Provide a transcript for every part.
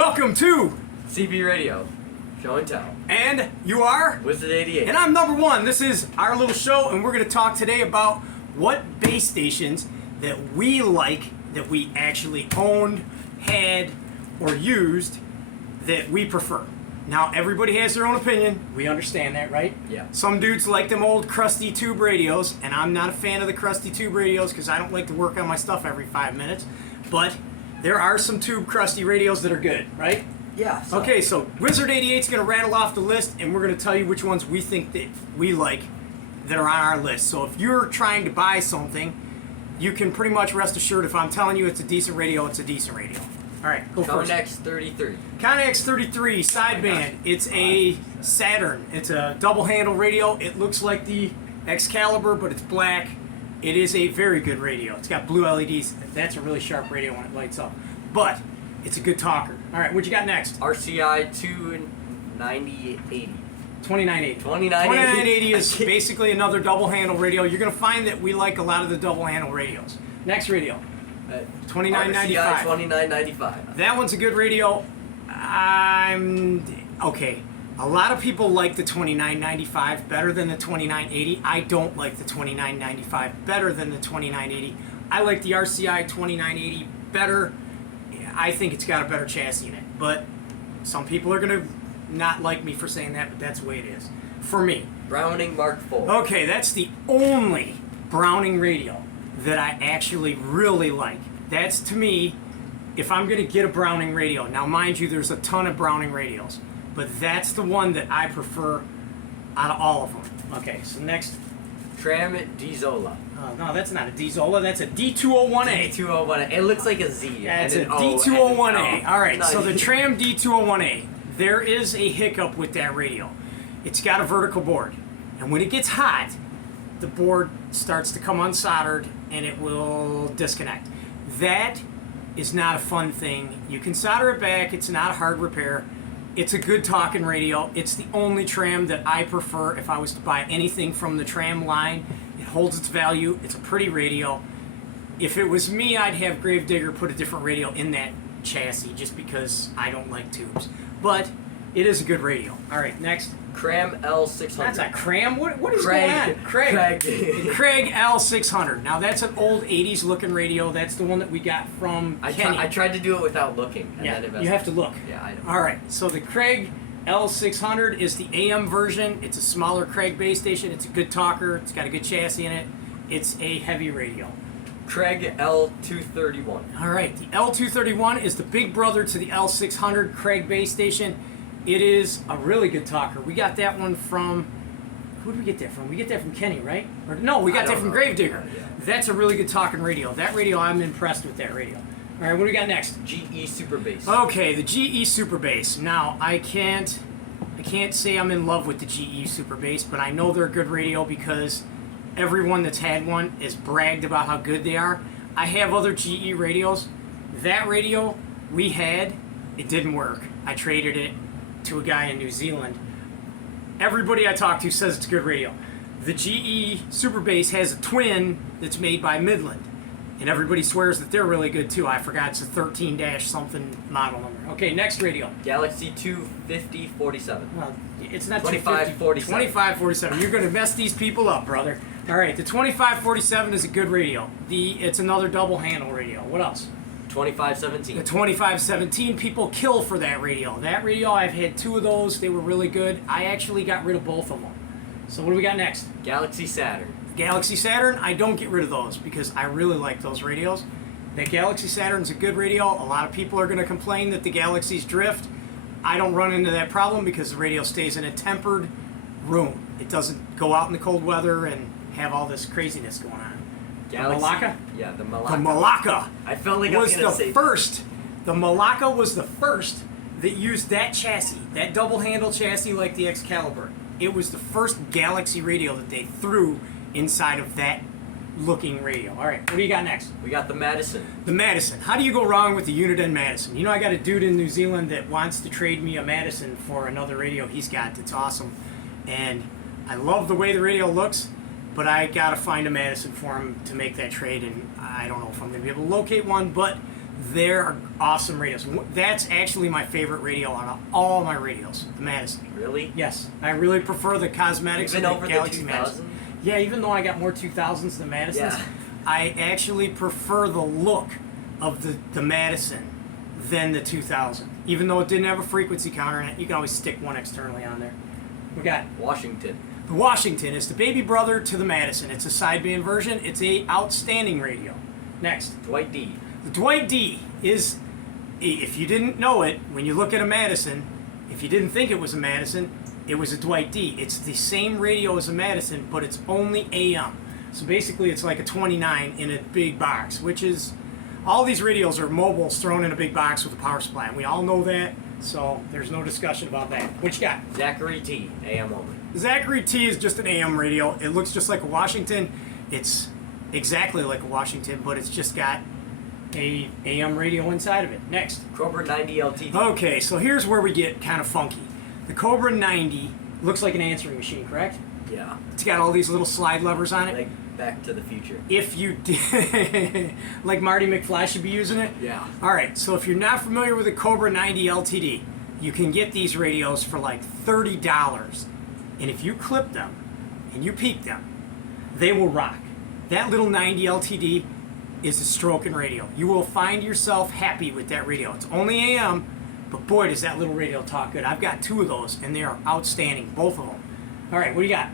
Welcome to CB Radio, Show and Tell. And you are? Wizard 88. And I'm number one. This is our little show, and we're going to talk today about what base stations that we like, that we actually owned, had, or used, that we prefer. Now, everybody has their own opinion. We understand that, right? Yeah. Some dudes like them old crusty tube radios, and I'm not a fan of the crusty tube radios because I don't like to work on my stuff every 5 minutes. But there are some tube crusty radios that are good, right? Yeah. Okay, so Wizard 88 is going to rattle off the list, and we're going to tell you which ones we think that we like that are on our list. So if you're trying to buy something, you can pretty much rest assured if I'm telling you it's a decent radio, it's a decent radio. All right, go first. Connex 33. Connex 33 sideband. It's a Saturn. It's a double handle radio. It looks like the Excalibur, but it's black. It is a very good radio. It's got blue LEDs. That's a really sharp radio when it lights up. But it's a good talker. All right, what you got next? RCI 2980. 2980. 2980 is basically another double handle radio. You're going to find that we like a lot of the double handle radios. Next radio. 2995. RCI 2995. That one's a good radio. Okay. A lot of people like the 2995 better than the 2980. I don't like the 2995 better than the 2980. I like the RCI 2980 better. I think it's got a better chassis in it. But some people are going to not like me for saying that, but that's the way it is. For me. Browning Mark IV. Okay, that's the only Browning radio that I actually really like. That's, to me, if I'm going to get a Browning radio. Now, mind you, there's a ton of Browning radios, but that's the one that I prefer out of all of them. Okay, so next. Tram Dizola. No, that's not a Dizola. That's a D201A. D201A. It looks like a Z. Yeah, it's a an O D201A. All right, so the Z. Tram D201A. There is a hiccup with that radio. It's got a vertical board, and when it gets hot, the board starts to come unsoldered, and it will disconnect. That is not a fun thing. You can solder it back. It's not a hard repair. It's a good talking radio. It's the only Tram that I prefer if I was to buy anything from the Tram line. It holds its value. It's a pretty radio. If it was me, I'd have Gravedigger put a different radio in that chassis just because I don't like tubes. But it is a good radio. All right, next. Cram L600. That's a Cram? What is Craig. going on? Craig. Craig. Craig L600. Now, that's an old 80s looking radio. That's the one that we got from Kenny. I tried to do it without looking. And Yeah, then you have to look. Yeah, I know. All right, so the Craig L600 is the AM version. It's a smaller Craig base station. It's a good talker. It's got a good chassis in it. It's a heavy radio. Craig L231. All right, the L231 is the big brother to the L600 Craig base station. It is a really good talker. We got that one from, who did we get that from? We get that from Kenny, right? Or no, we got that from Gravedigger. Yeah. That's a really good talking radio. That radio, I'm impressed with that radio. All right, what do we got next? GE Super Bass. Okay, the GE Super Bass. Now, I can't say I'm in love with the GE Super Bass, but I know they're a good radio because everyone that's had one has bragged about how good they are. I have other GE radios. That radio we had, it didn't work. I traded it to a guy in New Zealand. Everybody I talk to says it's a good radio. The GE Super Bass has a twin that's made by Midland, and everybody swears that they're really good too. I forgot, it's a 13-something model number. Okay, next radio. Galaxy 25047. Well, it's not 2547. 2547. You're going to mess these people up, brother. All right, the 2547 is a good radio. It's another double handle radio. What else? 2517. The 2517, people kill for that radio. That radio, I've had two of those. They were really good. I actually got rid of both of them. So what do we got next? Galaxy Saturn. Galaxy Saturn, I don't get rid of those because I really like those radios. That Galaxy Saturn's a good radio. A lot of people are going to complain that the Galaxies drift. I don't run into that problem because the radio stays in a tempered room. It doesn't go out in the cold weather and have all this craziness going on. Galaxy, Malacca? Yeah, the Malacca. The Malacca I felt like I was going to say first. The Malacca was the first that used that chassis, that double handle chassis like the Excalibur. It was the first Galaxy radio that they threw inside of that looking radio. All right, what do you got next? We got the Madison. The Madison. How do you go wrong with the Uniden Madison? You know, I got a dude in New Zealand that wants to trade me a Madison for another radio he's got that's awesome. And I love the way the radio looks, but I got to find a Madison for him to make that trade, and I don't know if I'm going to be able to locate one, but They're awesome radios. That's actually my favorite radio out of all my radios, the Madison. Really? Yes, I really prefer the cosmetics Even of over the Galaxy the Madison. 2000? Yeah, even though I got more 2000s than Madisons, Yeah. I actually prefer the look of the Madison than the 2000. Even though it didn't have a frequency counter in it, you can always stick one externally on there. We got Washington. the Washington. Is the baby brother to the Madison. It's a sideband version. It's a outstanding radio. Next. Dwight D. The Dwight D is, if you didn't know it, when you look at a Madison, if you didn't think it was a Madison, it was a Dwight D. It's the same radio as a Madison, but it's only AM. So basically it's like a 29 in a big box, which is, all these radios are mobiles thrown in a big box with a power supply. And we all know that, so there's no discussion about that. What you got? Zachary T. AM only. Zachary T is just an AM radio. It looks just like a Washington. It's exactly like a Washington, but it's just got a AM radio inside of it. Next. Cobra 90 LTD. Okay, so here's where we get kind of funky. The Cobra 90 looks like an answering machine, correct? Yeah. It's got all these little slide levers on it. Like Back to the Future. If you did, like Marty McFly should be using it? Yeah. All right, so if you're not familiar with the Cobra 90 LTD, you can get these radios for like $30. And if you clip them and you peak them, they will rock. That little 90 LTD is a stroking radio. You will find yourself happy with that radio. It's only AM, but boy, does that little radio talk good. I've got two of those, and they are outstanding, both of them. All right, what do you got?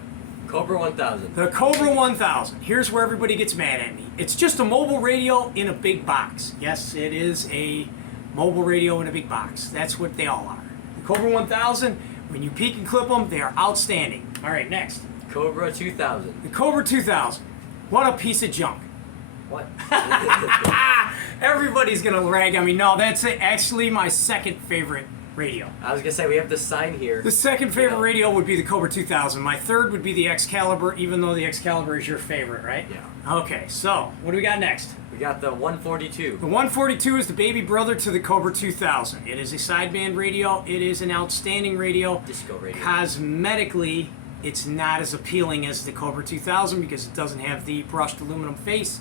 Cobra 1000. The Cobra 1000. Here's where everybody gets mad at me. It's just a mobile radio in a big box. Yes, it is a mobile radio in a big box. That's what they all are. The Cobra 1000, when you peek and clip them, they are outstanding. All right, next. Cobra 2000. The Cobra 2000. What a piece of junk. What? Everybody's going to rag on me. No, that's actually my second favorite radio. I was going to say, we have the sign here. The second favorite radio would be the Cobra 2000. My third would be the Excalibur, even though the Excalibur is your favorite, right? Yeah. Okay, so what do we got next? We got the 142. The 142 is the baby brother to the Cobra 2000. It is a sideband radio. It is an outstanding radio. Disco radio. Cosmetically, it's not as appealing as the Cobra 2000 because it doesn't have the brushed aluminum face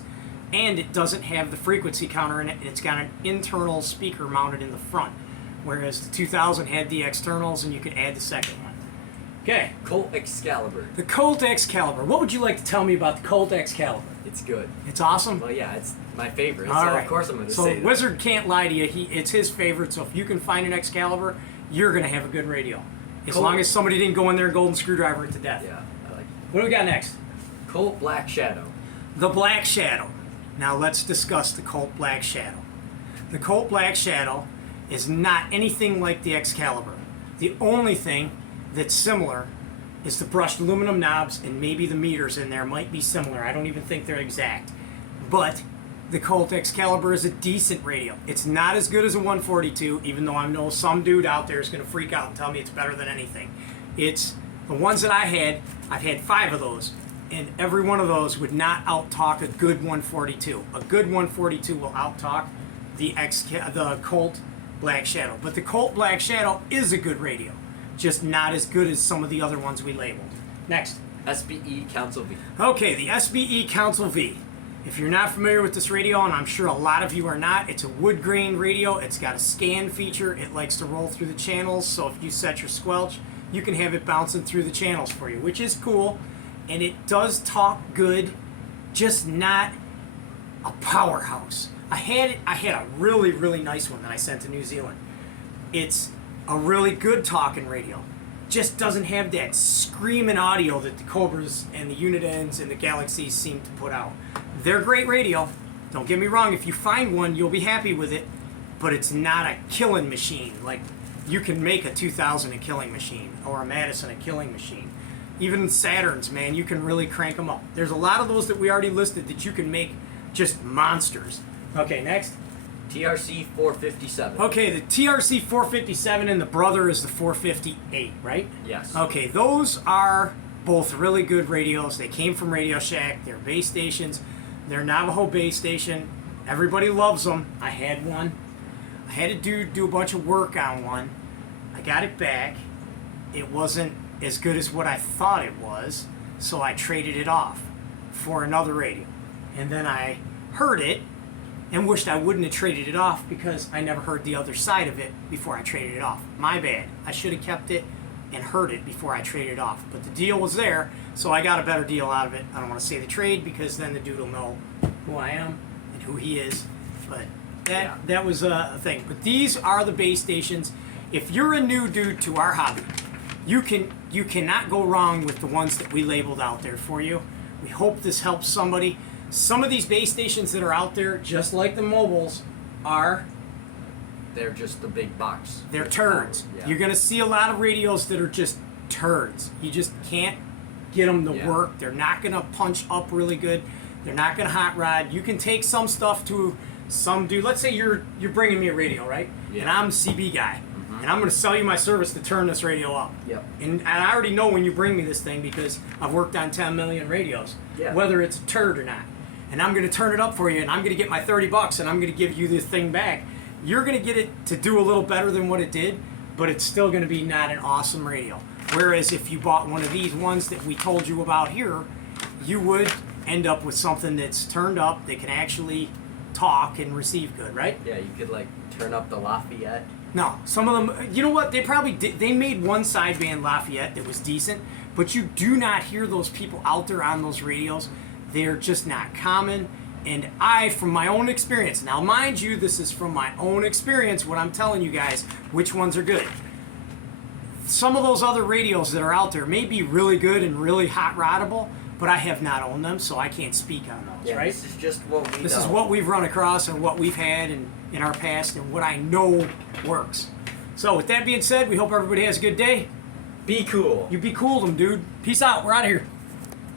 and it doesn't have the frequency counter in it. It's got an internal speaker mounted in the front, whereas the 2000 had the externals and you could add the second one. Okay. Colt Excalibur. The Colt Excalibur. What would you like to tell me about the Colt Excalibur? It's good. It's awesome? Well, yeah, it's my favorite. All so right. Of course I'm going to so say that. Wizard can't lie to you. It's his favorite, so if you can find an Excalibur, you're going to have a good radio. As Colt. long as somebody didn't go in there and golden screwdriver it to death. Yeah, I like it. What do we got next? Colt Black Shadow. The Black Shadow. Now let's discuss the Colt Black Shadow. The Colt Black Shadow is not anything like the Excalibur. The only thing that's similar is the brushed aluminum knobs and maybe the meters in there might be similar. I don't even think they're exact. But the Colt Excalibur is a decent radio. It's not as good as a 142, even though I know some dude out there is going to freak out and tell me it's better than anything. It's the ones that I've had 5 of those, and every one of those would not out-talk a good 142. A good 142 will out-talk the Colt Black Shadow. But the Colt Black Shadow is a good radio, just not as good as some of the other ones we labeled. Next. SBE Council V. Okay, the SBE Council V. If you're not familiar with this radio, and I'm sure a lot of you are not, it's a wood grain radio. It's got a scan feature. It likes to roll through the channels, so if you set your squelch, you can have it bouncing through the channels for you, which is cool. And it does talk good, just not a powerhouse. I had a really, really nice one that I sent to New Zealand. It's a really good talking radio. Just doesn't have that screaming audio that the Cobras and the Unidens and the Galaxies seem to put out. They're great radio. Don't get me wrong. If you find one, you'll be happy with it. But it's not a killing machine. Like, you can make a 2000 a killing machine or a Madison a killing machine. Even Saturns, man, you can really crank them up. There's a lot of those that we already listed that you can make just monsters. Okay, next. TRC 457. Okay, the TRC 457 and the brother is the 458, right? Yes. Okay, those are both really good radios. They came from Radio Shack. They're base stations. They're Navajo base station. Everybody loves them. I had one. I had to do a bunch of work on one. I got it back. It wasn't as good as what I thought it was, so I traded it off for another radio. And then I heard it, and wished I wouldn't have traded it off because I never heard the other side of it before I traded it off. My bad. I should have kept it and heard it before I traded it off. But the deal was there, so I got a better deal out of it. I don't want to say the trade because then the dude will know who I am and who he is. But that was a thing. But these are the base stations. If you're a new dude to our hobby, you cannot go wrong with the ones that we labeled out there for you. We hope this helps somebody. Some of these base stations that are out there, just like the mobiles, They're just the big box. they're turds. Yeah. You're going to see a lot of radios that are just turds. You just can't get them to work. They're not going to punch up really good. They're not going to hot rod. You can take some stuff to some dude. Let's say you're bringing me a radio, right? Yeah. And I'm a CB guy. And I'm going to sell you my service to turn this radio up. Yep. And I already know when you bring me this thing because I've worked on 10 million radios, whether it's a turd or not. And I'm going to turn it up for you, and I'm going to get my $30, and I'm going to give you this thing back. You're going to get it to do a little better than what it did, but it's still going to be not an awesome radio. Whereas if you bought one of these ones that we told you about here, you would end up with something that's turned up that can actually talk and receive good, right? Yeah, you could like turn up the Lafayette. No, some of them, you know what, they probably did, they made one sideband Lafayette that was decent, but you do not hear those people out there on those radios. They're just not common. And from my own experience, now mind you, this is from my own experience, what I'm telling you guys, which ones are good. Some of those other radios that are out there may be really good and really hot roddable, but I have not owned them, so I can't speak on those, right? This is just what we This know. is what we've run across and what we've had in our past and what I know works. So with that being said, we hope everybody has a good day. Be cool. You be cool them, dude. Peace out. We're out of here.